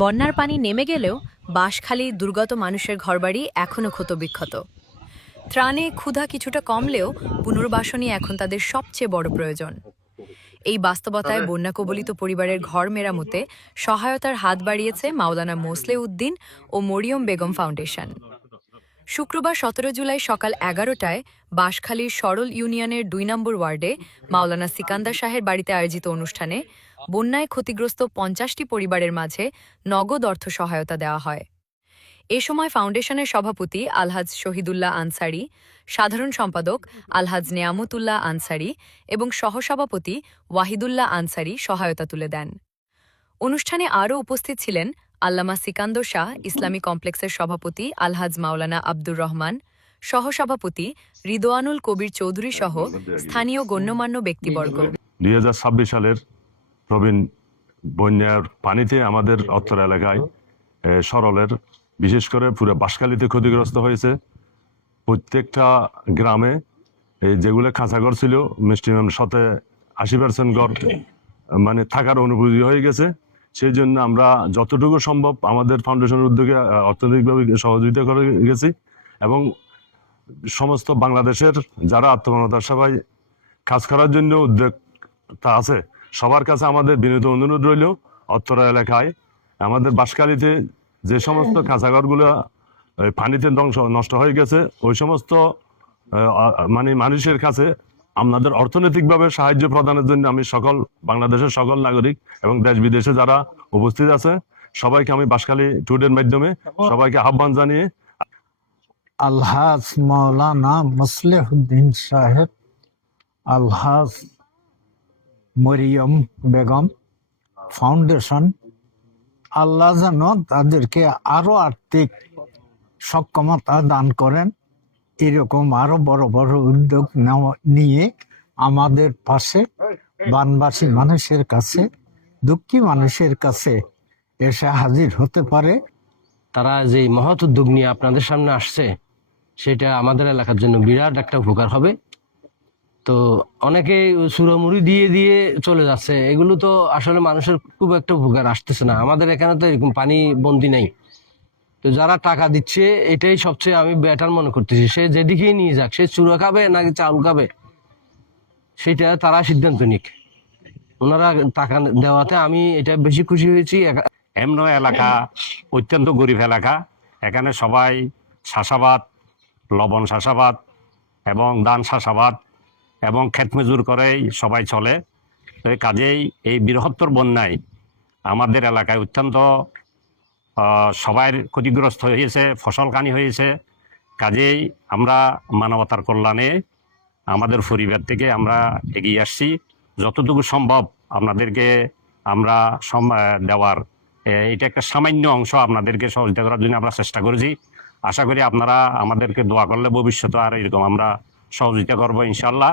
বন্যার পানি নেমে গেলেও বাঁশখালী দুর্গত মানুষের ঘরবাড়ি এখনও ক্ষতবিক্ষত। ত্রাণে ক্ষুধা কিছুটা কমলেও পুনর্বাসনই এখন তাদের সবচেয়ে বড় প্রয়োজন। এই বাস্তবতায় বন্যা কবলিত পরিবারের ঘর মেরামতে সহায়তার হাত বাড়িয়েছে মাওলানা মোসলে উদ্দিন ও মরিয়ম বেগম ফাউন্ডেশন। শুক্রবার ১৭ জুলাই সকাল ১১টায় বাঁশখালীর সরল ইউনিয়নের ২ নম্বর ওয়ার্ডে মাওলানা সিকান্দার শাহের বাড়িতে আয়োজিত অনুষ্ঠানে বন্যায় ক্ষতিগ্রস্ত ৫০টি পরিবারের মাঝে নগদ অর্থ সহায়তা দেওয়া হয়। এ সময় ফাউন্ডেশনের সভাপতি আলহাজ শহীদুল্লাহ আনসারি, সাধারণ সম্পাদক আলহাজ নেয়ামতুল্লাহ আনসারি এবং সহসভাপতি ওয়াহিদুল্লাহ আনসারি সহায়তা তুলে দেন। অনুষ্ঠানে আরও উপস্থিত ছিলেন আল্লামা সিকান্দর শাহ ইসলামী কমপ্লেক্সের সভাপতি আলহাজ মাওলানা আব্দুর রহমান, সহসভাপতি রিদওয়ানুল কবির চৌধুরী সহ স্থানীয় গণ্যমান্য ব্যক্তিবর্গ। ২০২৬ সালের প্রবীণ বন্যার পানিতে আমাদের অত্তর এলাকায় সরলের বিশেষ করে পুরো বাঁশখালীতে ক্ষতিগ্রস্ত হয়েছে। প্রত্যেকটা গ্রামে যেগুলো খাঁচাঘর ছিল মিষ্টিমাম সাথে 80% ঘর মানে থাকার অনুভূতি হয়ে গেছে। সেই জন্য আমরা যতটুকু সম্ভব আমাদের ফাউন্ডেশনের উদ্যোগে অর্থনৈতিকভাবে সহযোগিতা করে গেছি এবং সমস্ত বাংলাদেশের যারা আত্মমানবতার সভায় কাজ করার জন্য উদ্যোগটা আছে সবার কাছে আমাদের বিনীত অনুরোধ রইল, অত্তরা এলাকায় আমাদের বাঁশখালীতে যে সমস্ত কাঁচাঘরগুলো পানিতে নষ্ট হয়ে গেছে ওই সমস্ত মানে মানুষের কাছে আপনাদের অর্থনৈতিকভাবে সাহায্য প্রদানের জন্য আমি বাংলাদেশের সকল নাগরিক এবং দেশ বিদেশে যারা উপস্থিত আছে সবাইকে আমি বাঁশখালী ট্যুরের মাধ্যমে সবাইকে আহ্বান জানিয়ে আলহাজ মাওলানা মুসলিহুদ্দিন সাহেব, আলহাজ মরিয়ম বেগম ফাউন্ডেশন, আল্লাহ যেন তাদেরকে আরো আর্থিক সক্ষমতা দান করেন, এরকম আরো বড় বড় উদ্যোগ নিয়ে আমাদের পাশে বানবাসী মানুষের কাছে, দুঃখী মানুষের কাছে এসে হাজির হতে পারে। তারা যে মহৎ উদ্যোগ নিয়ে আপনাদের সামনে আসছে সেটা আমাদের এলাকার জন্য বিরাট একটা উপকার হবে। তো অনেকে সুরামুড়ি দিয়ে দিয়ে চলে যাচ্ছে, এগুলো তো আসলে মানুষের খুব একটা উপকার আসতেছে না। আমাদের এখানে তো এরকম পানি বন্দি নেই। তো যারা টাকা দিচ্ছে এটাই সবচেয়ে আমি বেটার মনে করতেছি। সে যেদিকেই নিয়ে যাক, সে চূড়া খাবে নাকি চাউল খাবে সেটা তারা সিদ্ধান্ত নিক। ওনারা টাকা দেওয়াতে আমি এটা বেশি খুশি হয়েছি। এমন এলাকা অত্যন্ত গরিব এলাকা, এখানে সবাই চাষাবাদ, লবণ চাষাবাদ এবং ধান চাষাবাদ এবং ক্ষেত মজুর করেই সবাই চলে। তো কাজেই এই বৃহত্তর বন্যায় আমাদের এলাকায় অত্যন্ত সবাই ক্ষতিগ্রস্ত হয়েছে, ফসল কানি হয়েছে। কাজেই আমরা মানবতার কল্যাণে আমাদের পরিবার থেকে আমরা এগিয়ে আসছি, যতটুকু সম্ভব আপনাদেরকে আমরা দেওয়ার এটা একটা সামান্য অংশ আপনাদেরকে সহযোগিতা করার জন্য আমরা চেষ্টা করেছি। আশা করি আপনারা আমাদেরকে দোয়া করলে ভবিষ্যতে আর এরকম আমরা সহযোগিতা করবো ইনশাল্লাহ।